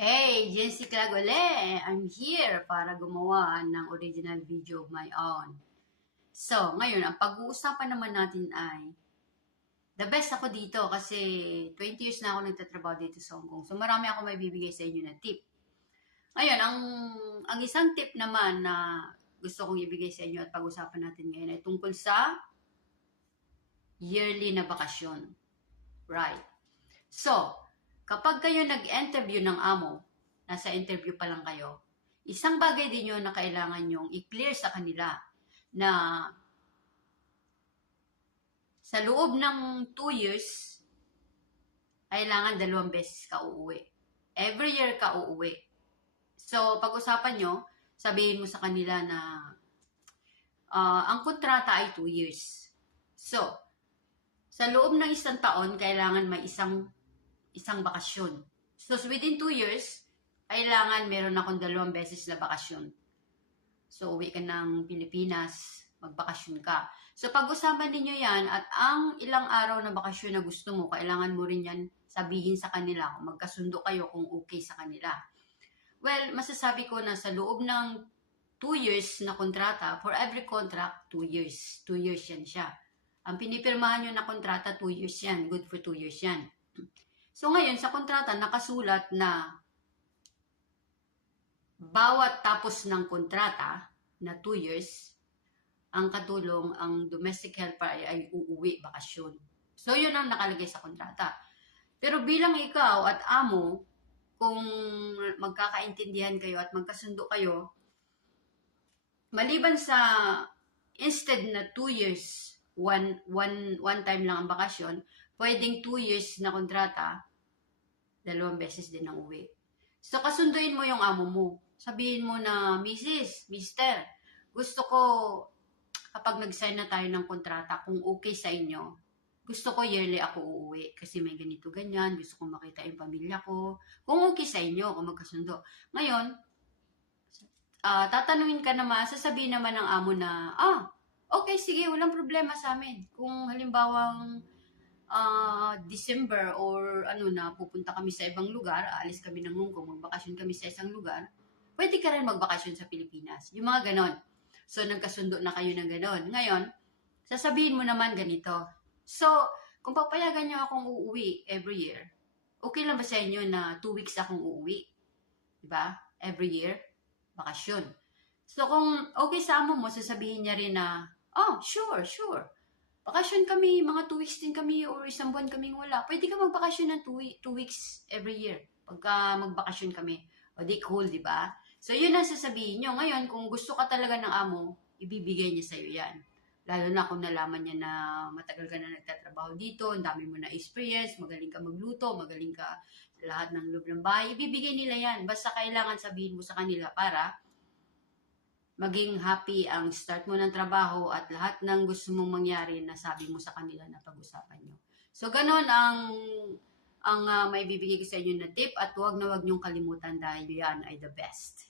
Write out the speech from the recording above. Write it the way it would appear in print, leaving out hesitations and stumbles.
Hey, Jency Clagole! I'm here para gumawa ng original video of my own. So, ngayon, ang pag-uusapan naman natin ay the best ako dito kasi 20 years na ako nagtatrabaho dito sa Hong Kong. So, marami ako may bibigay sa inyo na tip. Ngayon, ang isang tip naman na gusto kong ibigay sa inyo at pag-usapan natin ngayon ay tungkol sa yearly na bakasyon. Right. So, kapag kayo nag-interview ng amo, nasa interview pa lang kayo, isang bagay din yun na kailangan nyong i-clear sa kanila na sa loob ng 2 years, kailangan 2 beses ka uuwi. Every year ka uuwi. So, pag-usapan nyo, sabihin mo sa kanila na ang kontrata ay 2 years. So, sa loob ng 1 taon, kailangan may isang bakasyon. So, within 2 years, kailangan meron akong 2 beses na bakasyon. So, uwi ka ng Pilipinas, magbakasyon ka. So, pag-usapan ninyo yan at ang ilang araw na bakasyon na gusto mo, kailangan mo rin yan sabihin sa kanila kung magkasundo kayo kung okay sa kanila. Well, masasabi ko na sa loob ng 2 years na kontrata, for every contract, 2 years. 2 years yan siya. Ang pinipirmahan nyo na kontrata, 2 years yan. Good for 2 years yan. So ngayon, sa kontrata, nakasulat na bawat tapos ng kontrata na 2 years, ang katulong, ang domestic helper ay uuwi, bakasyon. So yun ang nakalagay sa kontrata. Pero bilang ikaw at amo, kung magkakaintindihan kayo at magkasundo kayo, maliban sa instead na 2 years, one time lang ang bakasyon, pwedeng 2 years na kontrata, 2 beses din ang uwi. So, kasunduin mo yung amo mo. Sabihin mo na, Mrs., Mister, gusto ko, kapag nag-sign na tayo ng kontrata, kung okay sa inyo, gusto ko yearly ako uuwi kasi may ganito, ganyan, gusto ko makita yung pamilya ko. Kung okay sa inyo, kung magkasundo. Ngayon, tatanungin ka naman, sasabihin naman ng amo na, okay, sige, walang problema sa amin. Kung halimbawang December or pupunta kami sa ibang lugar, aalis kami ng Hong Kong, magbakasyon kami sa isang lugar, pwede ka rin magbakasyon sa Pilipinas. Yung mga ganon. So, nagkasundo na kayo ng ganon. Ngayon, sasabihin mo naman ganito. So, kung papayagan nyo akong uuwi every year, okay lang ba sa inyo na 2 weeks akong uuwi? Diba? Every year, bakasyon. So, kung okay sa amo mo, sasabihin niya rin na, sure. Bakasyon kami, mga 2 weeks din kami or 1 buwan kaming wala. Pwede ka magbakasyon ng 2 weeks every year pagka magbakasyon kami. O di cool, di ba? So, yun ang sasabihin nyo. Ngayon, kung gusto ka talaga ng amo, ibibigay niya sa'yo yan. Lalo na kung nalaman niya na matagal ka na nagtatrabaho dito, ang dami mo na experience, magaling ka magluto, magaling ka lahat ng loob ng bahay, ibibigay nila yan. Basta kailangan sabihin mo sa kanila para maging happy ang start mo ng trabaho at lahat ng gusto mong mangyari na sabi mo sa kanila na pag-usapan nyo. So, ganon ang may bibigay ko sa inyo na tip at huwag na huwag nyong kalimutan dahil yan ay the best.